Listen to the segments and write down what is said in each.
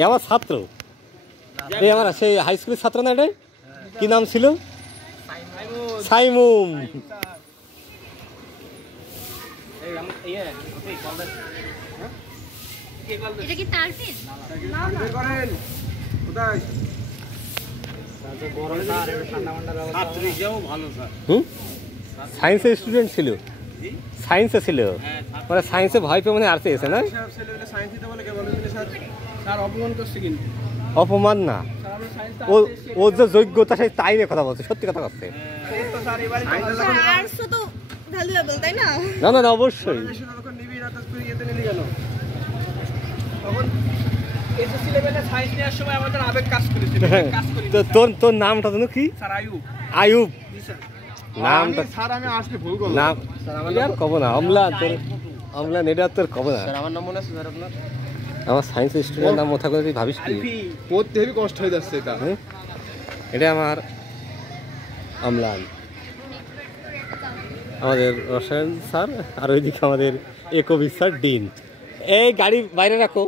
এ আমার ছাত্র, এই আমার সেই হাই স্কুলের ছাত্র না, এটাই কি নাম ছিল? সাইমুম। সায়েন্সের স্টুডেন্ট ছিল, সায়েন্সে ছিল, মানে সায়েন্সে ভয় পেয়ে মানে আর্টসে এসে না? অপমান না, ও যে যোগ্যতা সেই তাই নিয়ে কথা বলছে, সত্যি কথা বলছে। না না না, অবশ্যই। তোর নামটা জানো কি? আয়ুব। নামটা নাম কব না, অম্লান। তোর অম্লান, এটা তোর কব না। আমার নাম মনে আছে স্যার আপনার? আমার সায়েন্স স্টুডেন্ট নাম মাথা করে তুই ভাবিস কি? পড়তে হেবি কষ্ট হয়ে যাচ্ছে এটা। এটা আমার অম্লান, আমাদের রসায়ন স্যার, আর ওইদিকে আমাদের একবির স্যার ডিন। এই গাড়ি বাইরে রাখো।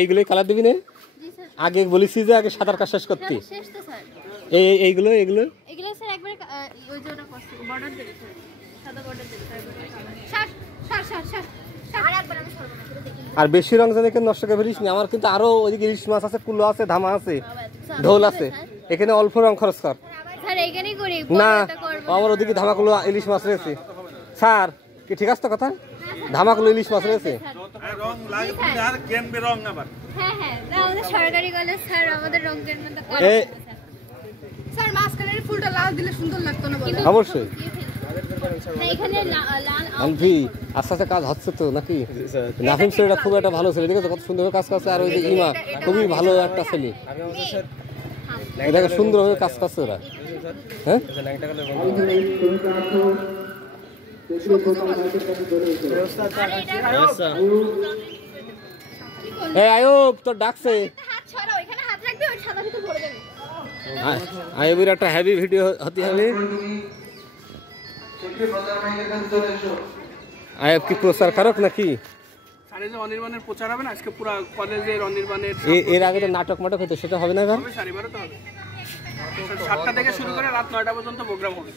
এইগুলোই কালার দিবি না? আগে বলেছি যে আগে সাঁতার কাজ শেষ করতে। এইগুলো এগুলো আর বেশি রং জানে নষ্ট করে ফেলিস না। আমার কিন্তু আরো ওইদিকে ইলিশ মাছ আছে, কুলো আছে, ধামা আছে, ঢোল আছে। এখানে অল্প রং খরচ কর না। আমার ওদিকে ধামাকুলো ইলিশ মাছ রয়েছে স্যার, কি ঠিক আছে তো কথা? ধামাকুলো ইলিশ মাছ রয়েছে। অবশ্যই আলফি, আস্তে আস্তে কাজ হচ্ছে তো নাকি? নাফিম ছেলেটা খুব একটা ভালো ছেলে, দেখো কত সুন্দরভাবে কাজ করছে। আর ওই যে ইমা খুবই ভালো একটা ছেলে, দেখো সুন্দরভাবে কাজ করছে ওরা। হ্যাঁ, আয়ুব তোর ডাকছে। আয়ুবের একটা হেভি ভিডিও হতে হবে। আয়ুব কি প্রচার কারক নাকি? অনির্বাণের প্রচার হবে না আজকে পুরো কলেজের অনির্বাণের। এর আগে তো নাটক মাটক হতো, সেটা হবে না? এবার 7টা থেকে শুরু করে রাত 9টা পর্যন্ত প্রোগ্রাম হবে।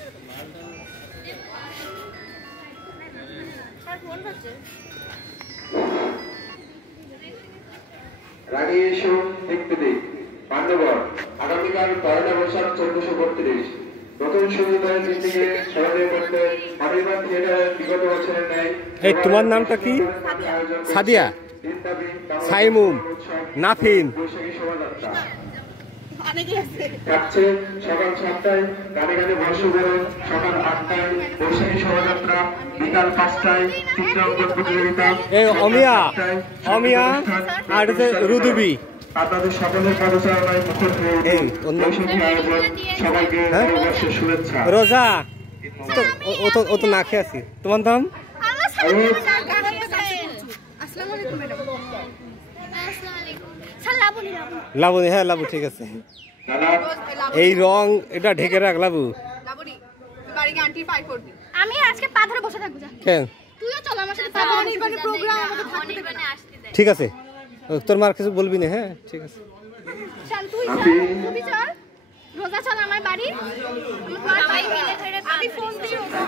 রাডিয়েশন দেখতে দিক মান্যবর আগামীকাল 12টা বৈশাখ 1432 নতুন সুবিধার মিটিংয়ে স্মরণীয় করতে অনির্বাণ থিয়েটারের বিগত বছরের ন্যায়। এই তোমার নামটা কি? সাদিয়া, সাইমুম, নাফিন। থাকছে সকাল 7টায় গানে গানে বর্ষবরণ, সকাল 8টায় বৈশাখী শোভাযাত্রা, বিকাল 5টায় চিত্রাঙ্কন প্রতিযোগিতা, অমিয়া অমিয়া আর রুদুবি। আপনাদের সকলের পদচারণায় মুখর হয়ে বৈশাখী আয়োজন। সবাইকে নববর্ষের শুভেচ্ছা। রোজা ও তো না খেয়ে আছি। তোমার নাম? লাবণী। হ্যাঁ লাবু, ঠিক আছে। এই রং এটা ঢেকে রাখ লাবু। আমি আজকে পা ধরে বসে থাকবো। কেন? তুইও চল আমার সাথে। অনির্বাণের প্রোগ্রাম আমাদের থাকতে দেবে না। ঠিক আছে, তোর মার কিছু বলবি না। হ্যাঁ ঠিক আছে। চল তুই চল, রোজা চল আমার বাড়ি। আমি ফোন দিই রোজা।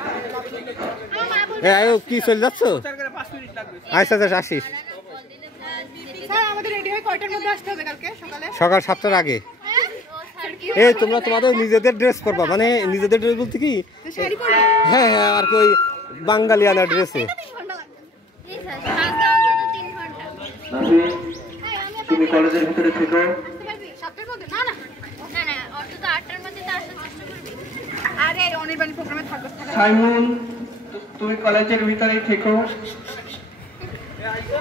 আয়ো কি চলে যাচ্ছ? আচ্ছা আচ্ছা আসিস। স্যার আমাদের রেডি হয়ে কয়টার মধ্যে আসতে হবে কালকে সকালে? সকাল 7টার আগে। এই তোমরা তোমাদের নিজেদের ড্রেস করবা, মানে নিজেদের ড্রেস বলতে কি? হ্যাঁ হ্যাঁ, আর কি ওই বাঙালিয়ানা ড্রেসে। তুমি কলেজের ভিতরে থেকো। সাইমন তুমি কলেজের ভিতরেই থেকো।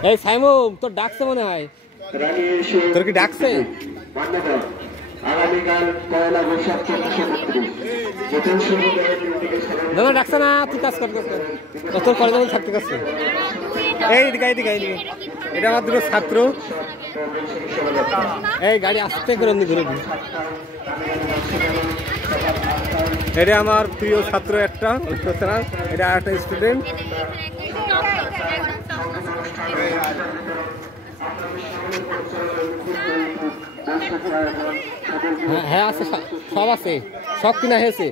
এই সাইমন তোর ডাকছে মনে হয়। তোর কি ডাকছে? আগামীকাল 1 বৈশাখ 1432 নতুন শুরু দলের টিমটিকে দাদা ডাকছে না, তুই কাজ কর তোর কলেজে আমি থাকতে কাছে। এইদিকে এইদিকে এইদিকে, এটা আমার দুটো ছাত্র। এই গাড়ি আস্তে করে এমনি ঘুরে দিই। এটা আমার প্রিয় ছাত্র একটা, এটা একটা স্টুডেন্ট। হ্যাঁ আছে, সব আছে, সব কিনা হয়েছে।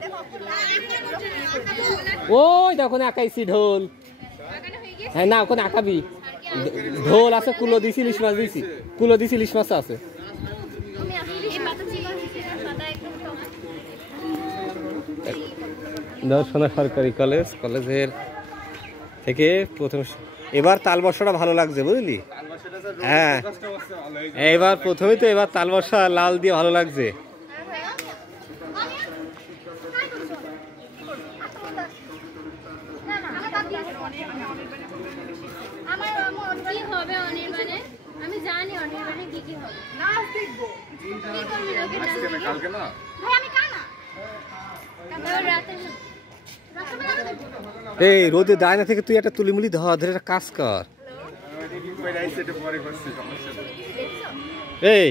ওই দেখো আঁকাইছি ঢোল। হ্যাঁ না ওখানে আঁকাবি, ঢোল আছে, কুলো দিছি, ইলিশ মাছ দিছি, কুলো দিছি, ইলিশ মাছ আছে। দর্শনা সরকারি কলেজ, কলেজের থেকে প্রথম এবার তাল বর্ষাটা ভালো লাগছে বুঝলি। হ্যাঁ এবার প্রথমেই তো, এবার তাল বর্ষা লাল দিয়ে ভালো লাগছে। আমি জানি অনির্বাণে কি কি হবে। নাচ দেখবো। কালকে না ভাই, আমি কানা রাতে। এই রোদে দায়না থেকে তুই একটা তুলিমুলি ধরে একটা কাজ কর। এই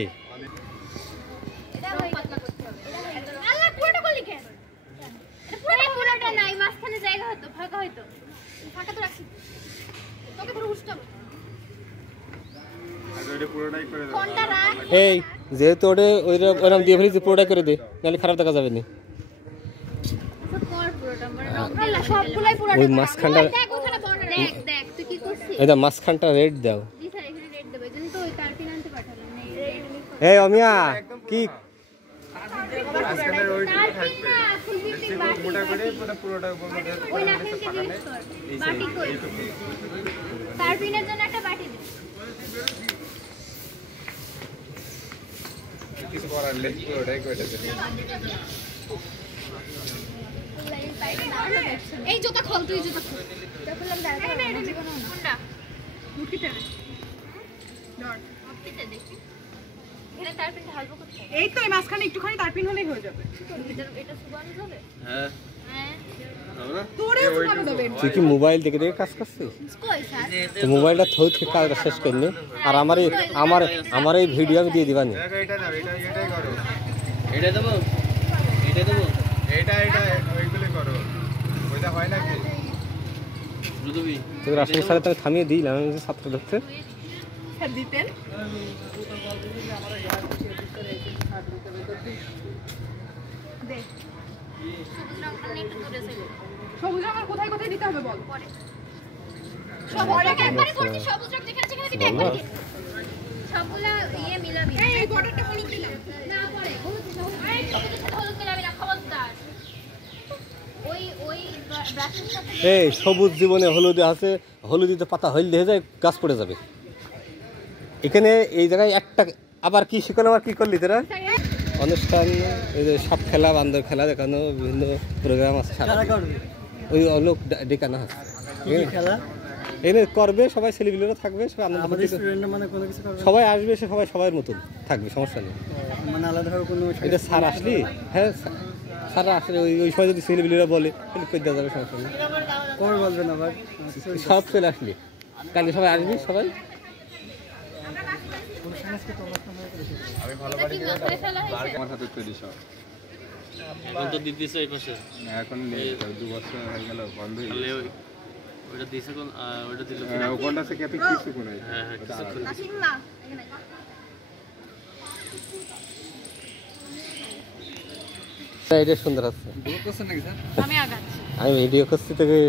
এই যেহেতু ওটা ওইরকম দিয়ে ফেলেছি, পুরোটাই করে দে, নাহলে খারাপ দেখা যাবে না। ওই মাঝখানটা, এটা মাঝখানটা রেড দাও। এই অমিয়া কি এই জুতা খোল, তুই জুতা খোল। এই তো এই মাঝখানে একটুখানি তারপিন হলেই হয়ে যাবে। তুই কি মোবাইল দেখে দেখে কাজ করছিস? তো মোবাইলটা থই থেকে কাজটা শেষ করলি, আর আমার এই ভিডিও আমি দিয়ে দিবানি। তোর রাষ্ট্রের সাথে তাকে থামিয়ে দিলাম ছাত্র ধরতে। সবুজ রঙের কোথায় কোথায় দিতে হবে বল। সবগুলা ইয়ে মিলাবি। এই বর্ডারটা হলুদ দিলাম না, পরে হলুদ মিলাবি না, খবরদার। ওই ব্রাশের সাথে এই সবুজ জীবনে হলুদে আছে, হলুদিতে পাতা হলদে হয়ে যায়, গাছ পড়ে যাবে। এখানে এই জায়গায় একটা আবার কি শিখলো, আবার কি করলি তোরা? অনুষ্ঠান, ওই যে সাপ খেলা, বান্দর খেলা দেখানো, বিভিন্ন প্রোগ্রাম আছে। ওই লোক ডেকানো আছে, এনে করবে, সবাই ছেলেগুলোরা থাকবে, সবাই আসবে, সে সবাই সবার মতন থাকবে, সমস্যা নেই। এটা স্যার আসলি, হ্যাঁ স্যাররা আসলে ওই সময় যদি ছেলেগুলোরা বলে করে দেওয়া যাবে, সমস্যা নেই। বলবে না ভাই, সব চলে আসলি, কালকে সবাই আসবি, সবাই আমি ভালো বাড়ি আমার হাতে তৈরি সব তো দিতেছে এই পাশে এখন নেই, 2 বছর হয়ে গেল বন্ধ হয়ে গেল। ওটা দিছে কোন, ওটা দিল ওখানটা থেকে আপনি কিছু কোন? হ্যাঁ হ্যাঁ কিছু না এখানে এটা সুন্দর আছে। আমি আগাচ্ছি, আমি ভিডিও করছি তোকে।